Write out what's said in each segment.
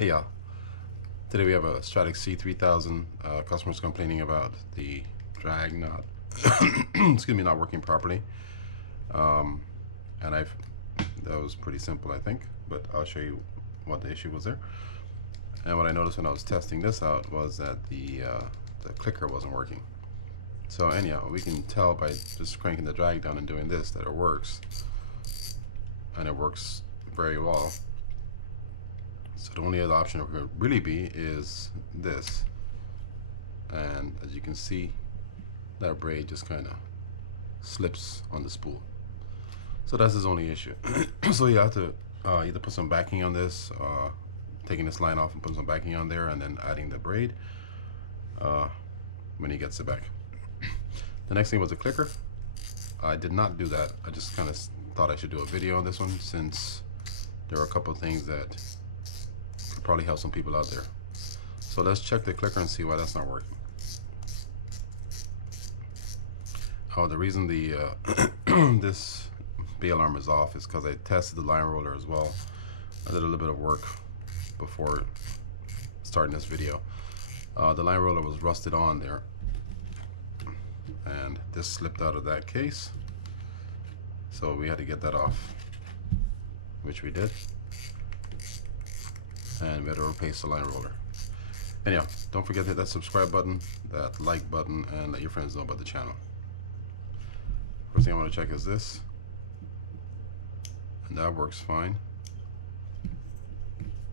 Hey y'all, today we have a Stradic C3000. Customers complaining about the drag not, excuse me, not working properly. And that was pretty simple, I think, but I'll show you what the issue was there. And what I noticed when I was testing this out was that the clicker wasn't working. So anyhow, we can tell by just cranking the drag down and doing this that it works, and it works very well. So the only other option would really be is this, and as you can see, that braid just kind of slips on the spool. So that's his only issue. So you have to either put some backing on this, taking this line off and putting some backing on there, and then adding the braid when he gets it back. The next thing was the clicker. I did not do that. I just kind of thought I should do a video on this one, since there are a couple of things that could probably help some people out there. So let's check the clicker and see why that's not working. Oh, the reason the this bail arm is off is because I tested the line roller as well. I did a little bit of work before starting this video. The line roller was rusted on there, and this slipped out of that case, so we had to get that off, which we did, and we had to replace the line roller. Anyhow, don't forget to hit that subscribe button, that like button, and let your friends know about the channel. First thing I want to check is this, and that works fine,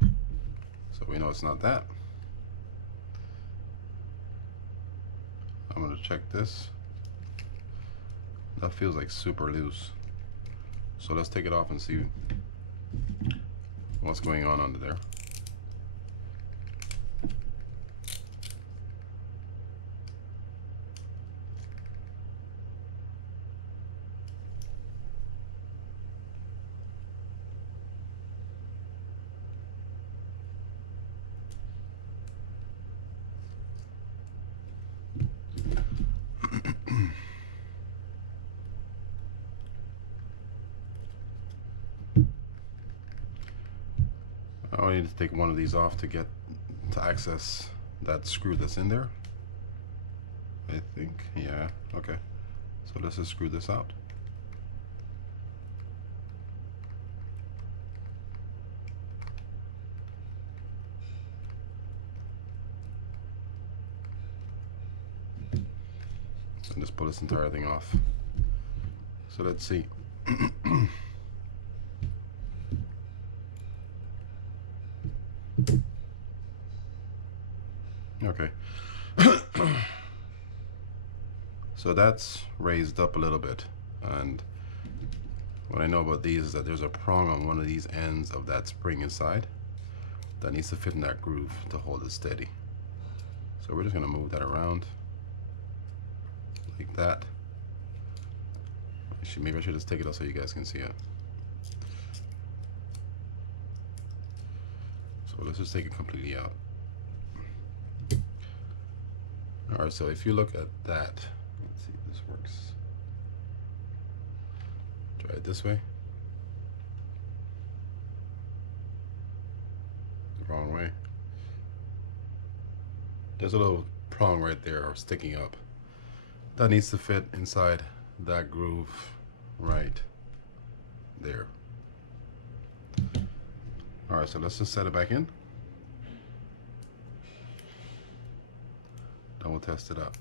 so we know it's not that. I'm going to check this. That feels like super loose, so let's take it off and see what's going on under there. I need to take one of these off to access that screw that's in there, I think. Yeah, okay, so let's just screw this out. And just pull this entire thing off. So let's see. Okay. So that's raised up a little bit, and what I know about these is that there's a prong on one of these ends of that spring inside that needs to fit in that groove to hold it steady. So we're just going to move that around like that. Actually, maybe I should just take it out so you guys can see it. So let's just take it completely out. Alright, so if you look at that, let's see if this works. Try it this way. The wrong way. There's a little prong right there sticking up. That needs to fit inside that groove right there. Alright, so let's just set it back in. Then we'll test it out.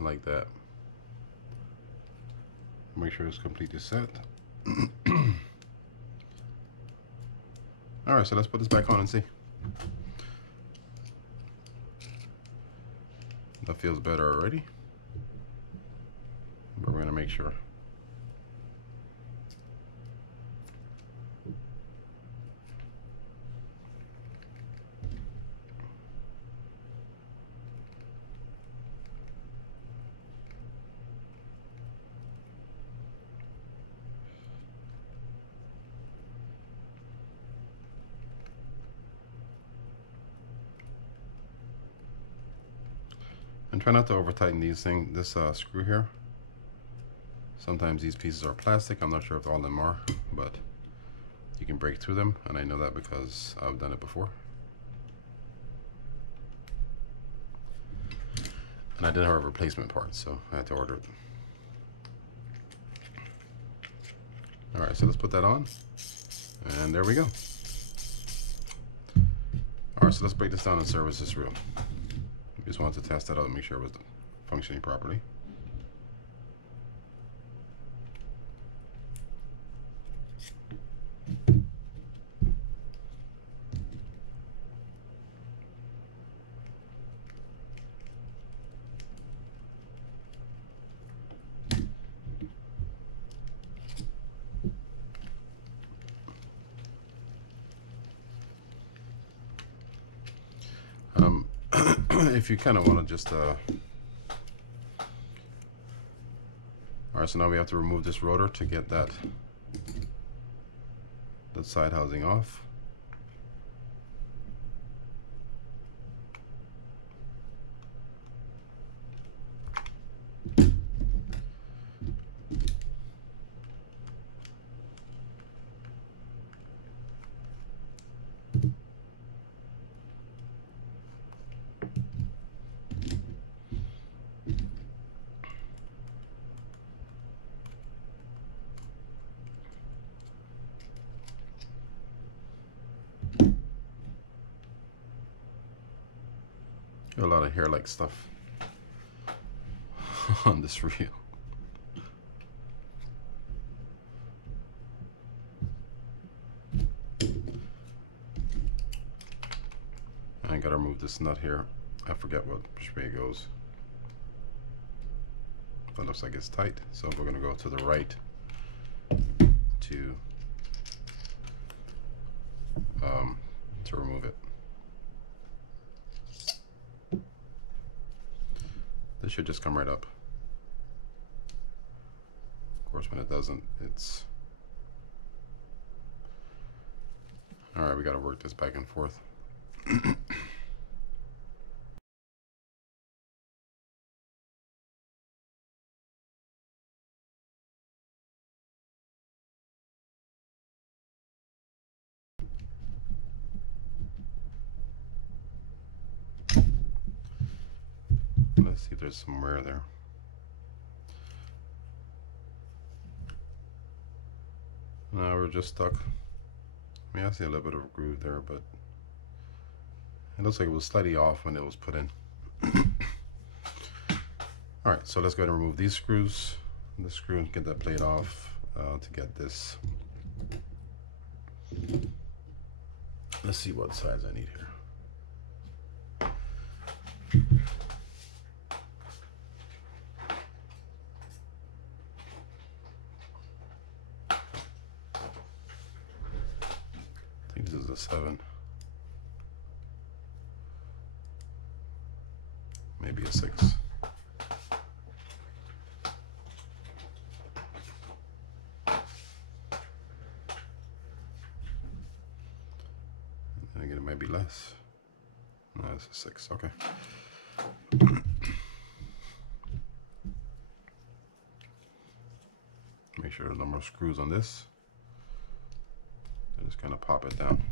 Like that. Make sure it's completely set. Alright, so let's put this back on and see. That feels better already. make sure. And try not to over tighten this screw here. Sometimes these pieces are plastic. I'm not sure if all of them are, but you can break through them, and I know that because I've done it before. And I didn't have a replacement part, so I had to order it. Alright, so let's put that on. And there we go. Alright, so let's break this down and service this reel. Just wanted to test that out and make sure it was functioning properly. If you kind of want to just alright, so now we have to remove this rotor to get that side housing off. A lot of hair-like stuff on this reel. I gotta remove this nut here. I forget which way it goes. That looks like it's tight, so we're gonna go to the right to remove it. This should just come right up. Of course, when it doesn't, it's... Alright, we gotta work this back and forth. Let's see if there's some wear there. Now we're just stuck. I mean, I see a little bit of a groove there, but it looks like it was slightly off when it was put in. Alright, so let's go ahead and remove these screws. The screw and get that plate off to get this. Let's see what size I need here. I think this is a 7. Maybe a 6. And again, it might be less. No, it's a 6. Okay. Make sure there's no more screws on this. And just kind of pop it down.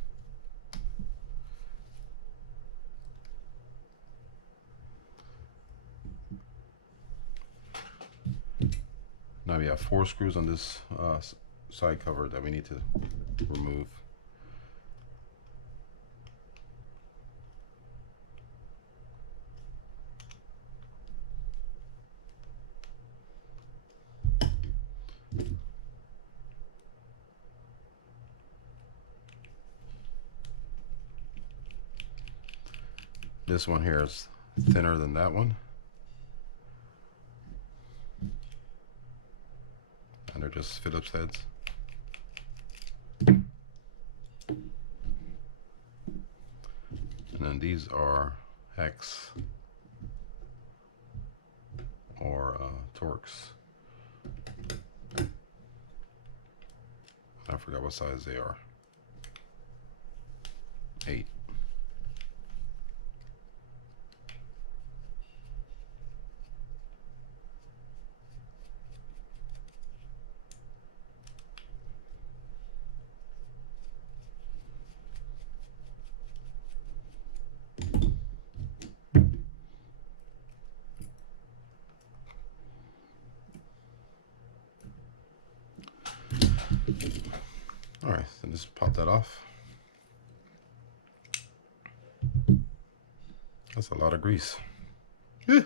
Now we have 4 screws on this side cover that we need to remove. This one here is thinner than that one. they're just Phillips heads. And then these are Hex or Torx. I forgot what size they are. 8. All right, so just pop that off. That's a lot of grease. Yeah.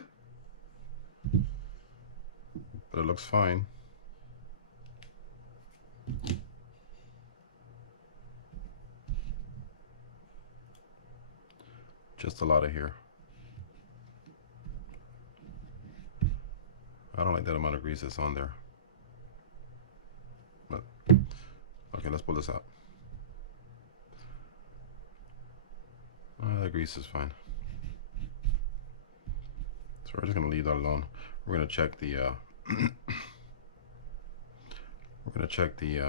But it looks fine. Just a lot of here. I don't like that amount of grease that's on there. But okay, let's pull this out. The grease is fine. So we're just gonna leave that alone. We're gonna check the we're gonna check the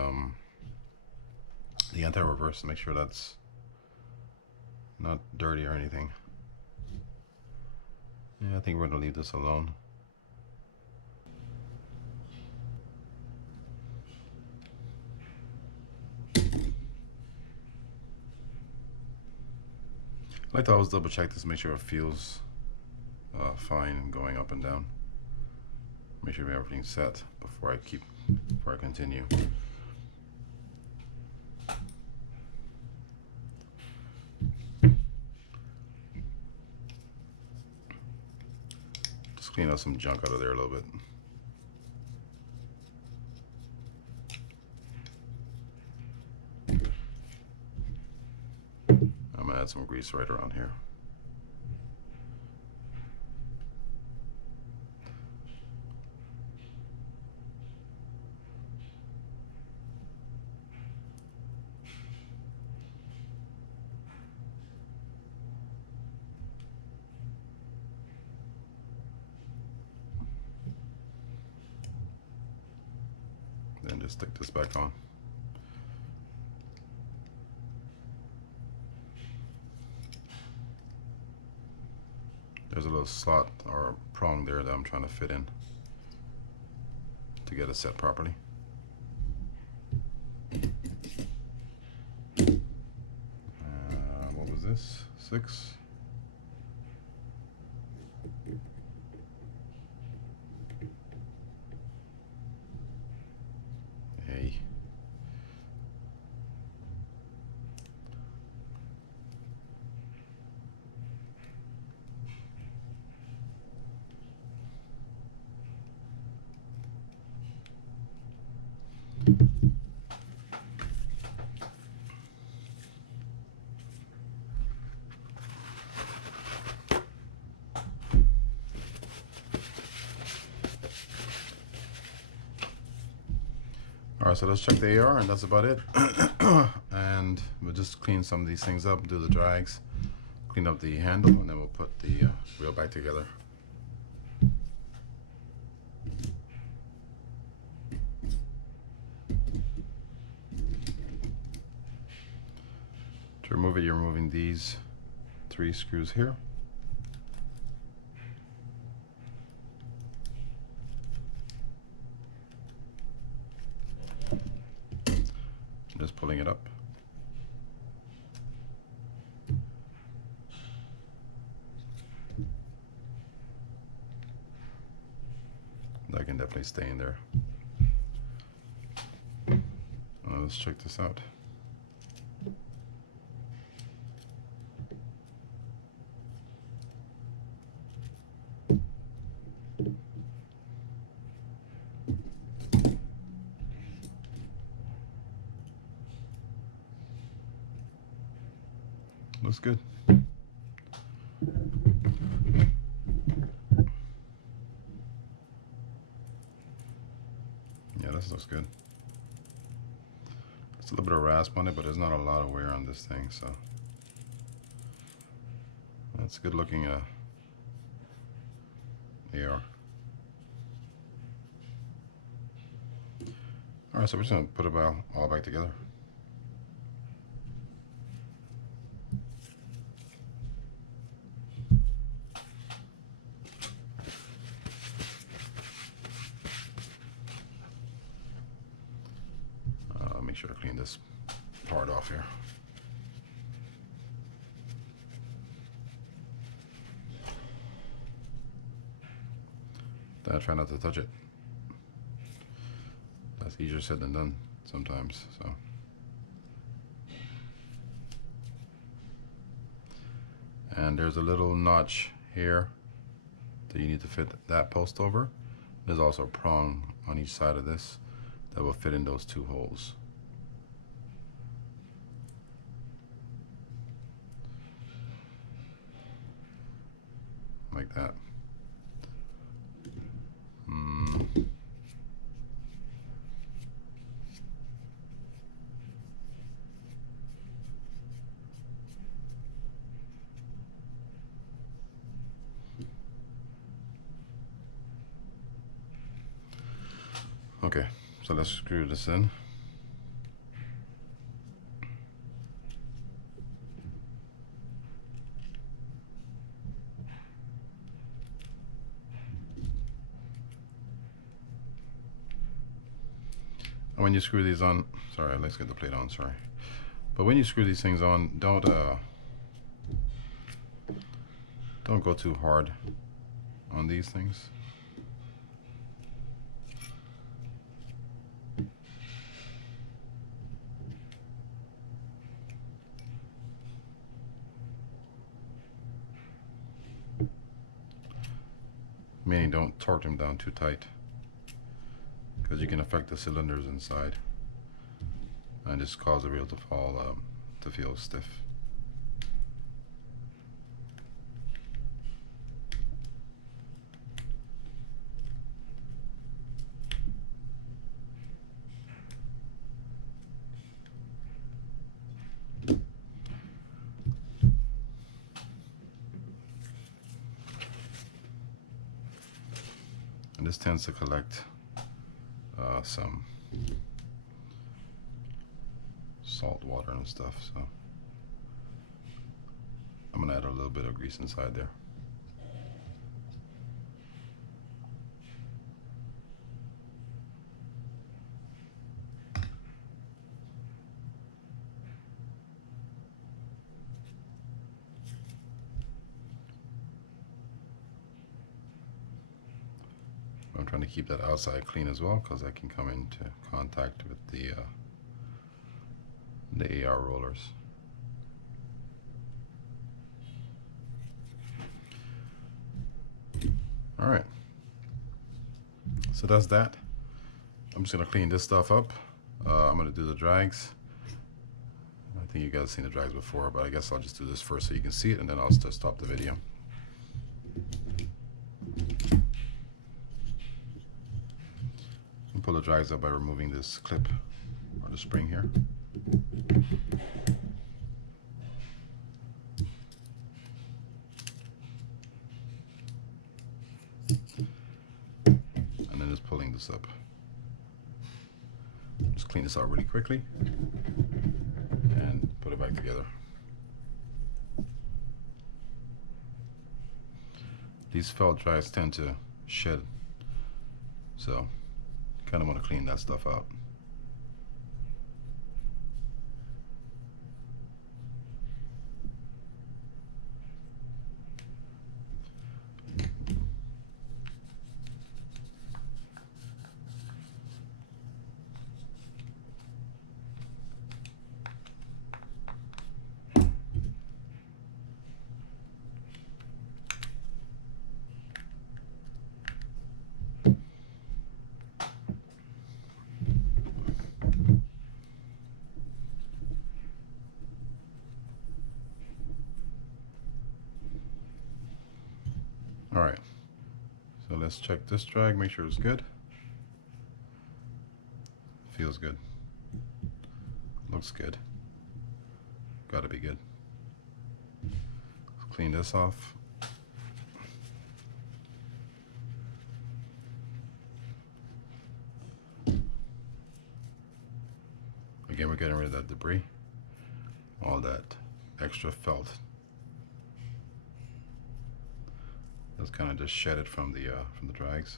anti-reverse to make sure that's not dirty or anything. Yeah, I think we're gonna leave this alone. I like to always double check this, make sure it feels fine going up and down. Make sure everything's set before I continue. Just clean out some junk out of there a little bit. I'm gonna add some grease right around here. Then just stick this back on. There's a little slot or prong there that I'm trying to fit in to get it set properly. What was this? 6? Hey. Alright, so let's check the AR, and that's about it. And we'll just clean some of these things up, do the drags, clean up the handle, and then we'll put the reel back together. To remove it, you're removing these 3 screws here. Just pulling it up. That can definitely stay in there. Let's check this out. Looks good. Yeah, this looks good. It's a little bit of rasp on it, but there's not a lot of wear on this thing, so that's good looking AR. Alright, so we're just going to put it all back together. Make sure to clean this part off here. Then I try not to touch it. That's easier said than done sometimes. So, and there's a little notch here that you need to fit that post over. There's also a prong on each side of this that will fit in those two holes. Like that. Okay, so let's screw this in. And when you screw these on, sorry, let's get the plate on, sorry. But when you screw these things on, don't go too hard on these things. Meaning don't torque them down too tight, because you can affect the cylinders inside and just cause the reel to fall, to feel stiff. And this tends to collect some salt water and stuff, so I'm gonna add a little bit of grease inside there. I'm trying to keep that outside clean as well, because I can come into contact with the AR rollers. All right, so that's that. I'm just gonna clean this stuff up. I'm gonna do the drags. I think you guys have seen the drags before, but I guess I'll just do this first so you can see it, and then I'll just stop the video. Pull the drags up by removing this clip or the spring here. And then just pulling this up. Just clean this out really quickly and put it back together. These felt drags tend to shed, so kind of want to clean that stuff out. All right, so let's check this drag, make sure it's good. feels good. Looks good. Gotta be good. Let's clean this off. Again, we're getting rid of that debris, all that extra felt. Let's kind of just shed it from the drags.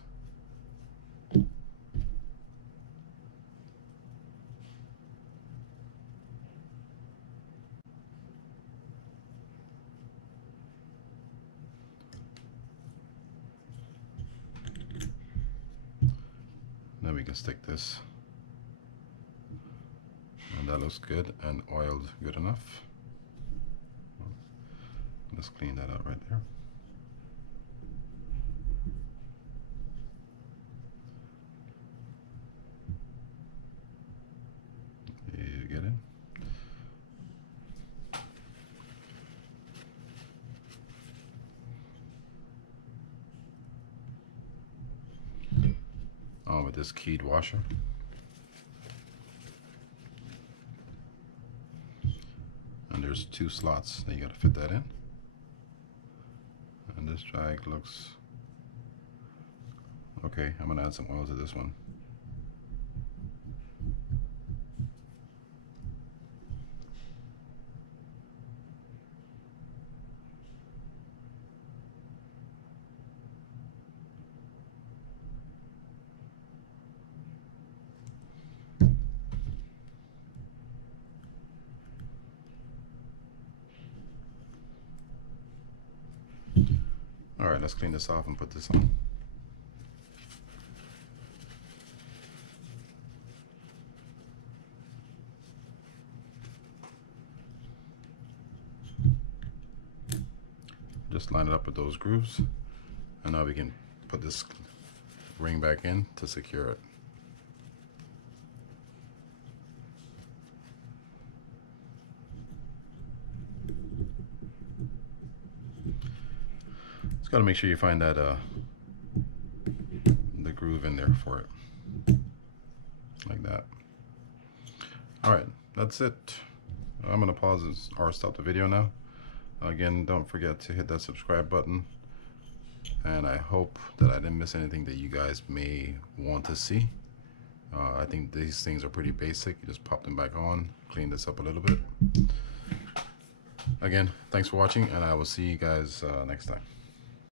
Then we can stick this. And that looks good and oiled good enough. Let's clean that out right there. You get it? On with this keyed washer. And there's 2 slots that you gotta fit that in. And this drag looks okay. I'm gonna add some oil to this one. All right, let's clean this off and put this on. Just line it up with those grooves, and now we can put this ring back in to secure it. Got to make sure you find that the groove in there for it, like that. All right, that's it. I'm gonna pause this or stop the video now. Again, don't forget to hit that subscribe button, and I hope that I didn't miss anything that you guys may want to see. I think these things are pretty basic. You just pop them back on, clean this up a little bit. Again, thanks for watching, and I will see you guys next time.